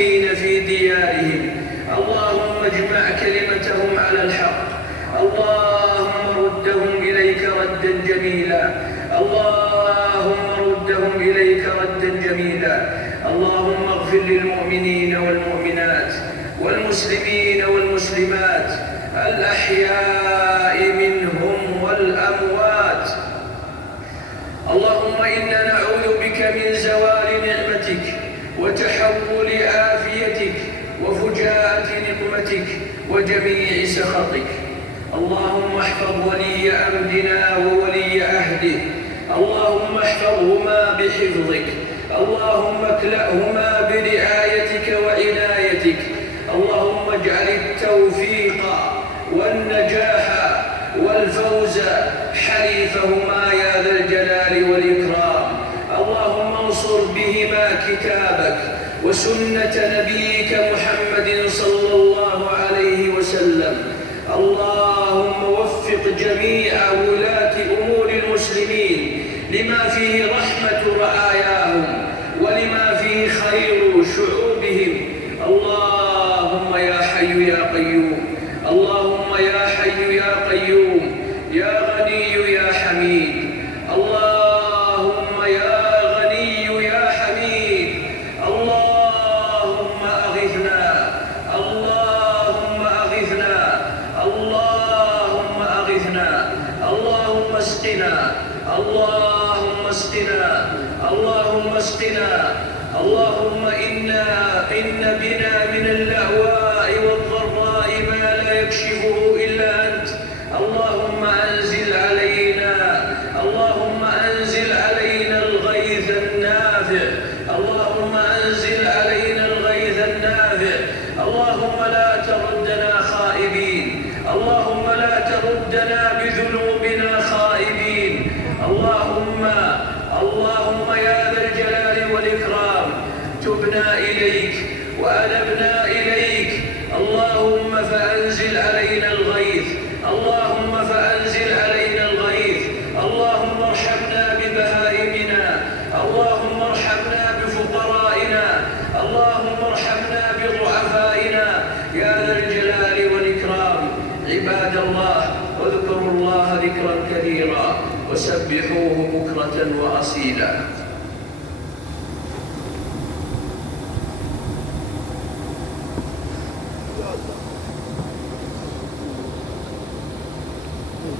المسلمين في ديارهم. اللهم اجمع كلمتهم على الحق. اللهم ردهم إليك ردا جميلا. اللهم ردهم إليك ردا جميلا. اللهم اغفر للمؤمنين والمؤمنات والمسلمين والمسلمات الأحياء منهم والأموات. اللهم إنا نعوذ بك من زوال نعمتك وتحول عافيتك وفجاءة نقمتك وجميع سخطك. اللهم احفظ ولي أمرنا وولي عهده. اللهم احفظهما بحفظك. اللهم اكلأهما برعايتك وعنايتك. اللهم اجعل التوفيق والنجاح والفوز حليفهما يا ذا الجلال والإكرام. اللهم انصر بهما كتابك وسنة نبيك محمد صلى الله عليه وسلم. اللهم وفق جميع ولاة أمور المسلمين لما فيه رحمة رعاياهم ولما فيه خير شعوبهم. اللهم يا حي يا قيوم. اللهم يا حي يا قيوم يا غني يا حميد. اللهم يا غني يا حميد. اللهم أغثنا. اللهم أغثنا. اللهم أغثنا. اللهم اسقنا. اللهم اسقنا. اللهم اسقنا. اللهم إن بنا من اللأواء والضراء ما لا يكشفه إلا أنت. اللهم أنزل علينا. اللهم أنزل علينا الغيث النافع. اللهم أنزل علينا الغيث النافع. اللهم لا تردنا خائبين. اللهم لا تردنا بذنوبنا خائبين. اللهم يا ذا الجلال والإكرام تبنا إليك وأنبنا إليك. اللهم فأنزل علينا الغيث. اللهم فأنزل علينا الغيث. اللهم ارحمنا ببهائمنا. اللهم ارحمنا بفقرائنا. اللهم ارحمنا بضعفائنا يا ذا الجلال والإكرام. عباد الله، اذكروا الله ذكرا كثيرا وسبحوه بكرة وأصيلا.